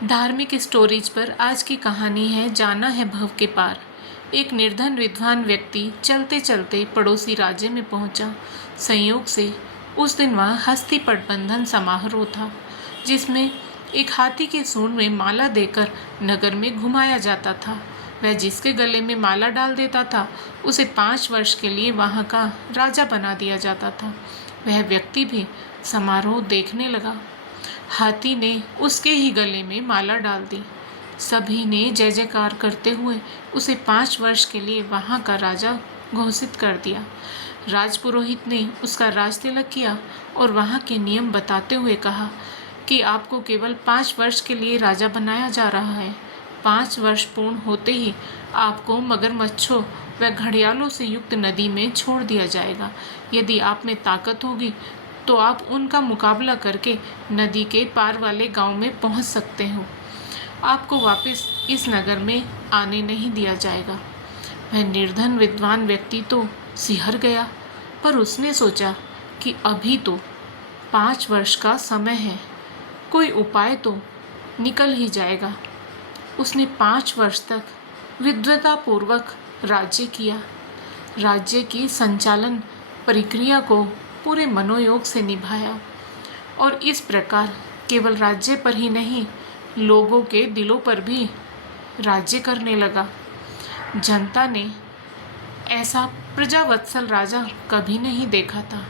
धार्मिक स्टोरीज पर आज की कहानी है जाना है भव के पार। एक निर्धन विद्वान व्यक्ति चलते चलते पड़ोसी राज्य में पहुंचा। संयोग से उस दिन वहाँ हस्ती पटबंधन समारोह था, जिसमें एक हाथी के सूंड में माला देकर नगर में घुमाया जाता था। वह जिसके गले में माला डाल देता था उसे 5 वर्ष के लिए वहाँ का राजा बना दिया जाता था। वह व्यक्ति भी समारोह देखने लगा। हाथी ने उसके ही गले में माला डाल दी। सभी ने जय जयकार करते हुए उसे 5 वर्ष के लिए वहाँ का राजा घोषित कर दिया। राजपुरोहित ने उसका राज तिलक किया और वहाँ के नियम बताते हुए कहा कि आपको केवल 5 वर्ष के लिए राजा बनाया जा रहा है। 5 वर्ष पूर्ण होते ही आपको मगरमच्छों व घड़ियालों से युक्त नदी में छोड़ दिया जाएगा। यदि आप में ताकत होगी तो आप उनका मुकाबला करके नदी के पार वाले गांव में पहुंच सकते हो। आपको वापस इस नगर में आने नहीं दिया जाएगा। वह निर्धन विद्वान व्यक्ति तो सिहर गया, पर उसने सोचा कि अभी तो 5 वर्ष का समय है, कोई उपाय तो निकल ही जाएगा। उसने 5 वर्ष तक विद्वतापूर्वक राज्य किया। राज्य की संचालन प्रक्रिया को पूरे मनोयोग से निभाया और इस प्रकार केवल राज्य पर ही नहीं, लोगों के दिलों पर भी राज्य करने लगा। जनता ने ऐसा प्रजावत्सल राजा कभी नहीं देखा था।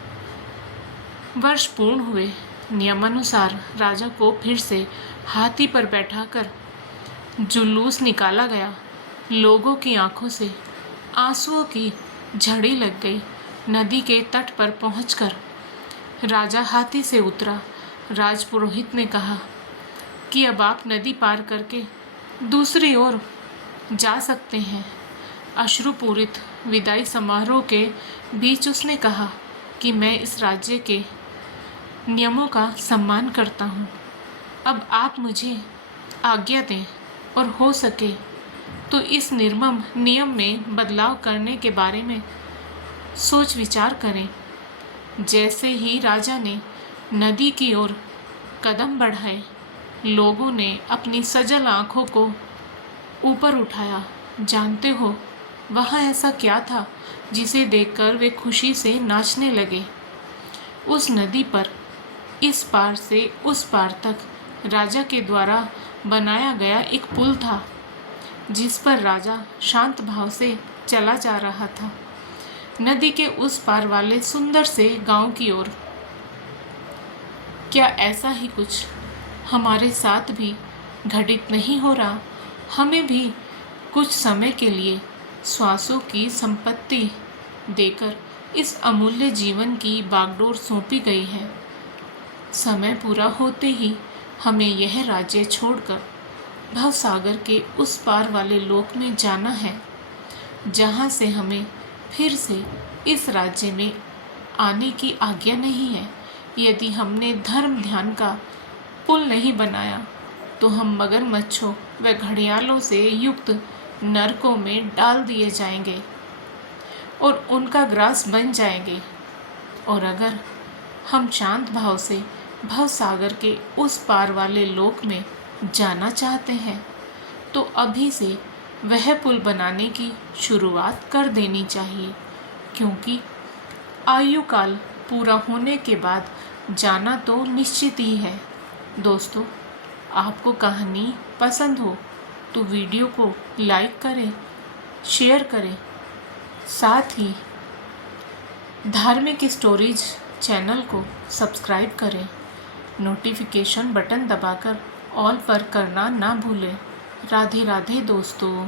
वर्ष पूर्ण हुए। नियमानुसार राजा को फिर से हाथी पर बैठाकर जुलूस निकाला गया। लोगों की आंखों से आंसुओं की झड़ी लग गई। नदी के तट पर पहुंचकर राजा हाथी से उतरा। राजपुरोहित ने कहा कि अब आप नदी पार करके दूसरी ओर जा सकते हैं। अश्रुपूरित विदाई समारोह के बीच उसने कहा कि मैं इस राज्य के नियमों का सम्मान करता हूँ। अब आप मुझे आज्ञा दें और हो सके तो इस निर्मम नियम में बदलाव करने के बारे में सोच विचार करें। जैसे ही राजा ने नदी की ओर कदम बढ़ाए, लोगों ने अपनी सजल आंखों को ऊपर उठाया। जानते हो वहाँ ऐसा क्या था जिसे देखकर वे खुशी से नाचने लगे? उस नदी पर इस पार से उस पार तक राजा के द्वारा बनाया गया एक पुल था, जिस पर राजा शांत भाव से चला जा रहा था, नदी के उस पार वाले सुंदर से गांव की ओर। क्या ऐसा ही कुछ हमारे साथ भी घटित नहीं हो रहा? हमें भी कुछ समय के लिए श्वासों की संपत्ति देकर इस अमूल्य जीवन की बागडोर सौंपी गई है। समय पूरा होते ही हमें यह राज्य छोड़कर भवसागर के उस पार वाले लोक में जाना है, जहाँ से हमें फिर से इस राज्य में आने की आज्ञा नहीं है। यदि हमने धर्म ध्यान का पुल नहीं बनाया तो हम मगरमच्छों व घड़ियालों से युक्त नरकों में डाल दिए जाएंगे और उनका ग्रास बन जाएंगे। और अगर हम शांत भाव से भवसागर के उस पार वाले लोक में जाना चाहते हैं तो अभी से वह पुल बनाने की शुरुआत कर देनी चाहिए, क्योंकि आयु काल पूरा होने के बाद जाना तो निश्चित ही है। दोस्तों, आपको कहानी पसंद हो तो वीडियो को लाइक करें, शेयर करें, साथ ही धार्मिक स्टोरीज चैनल को सब्सक्राइब करें। नोटिफिकेशन बटन दबाकर ऑल पर करना ना भूलें। राधे राधे दोस्तों।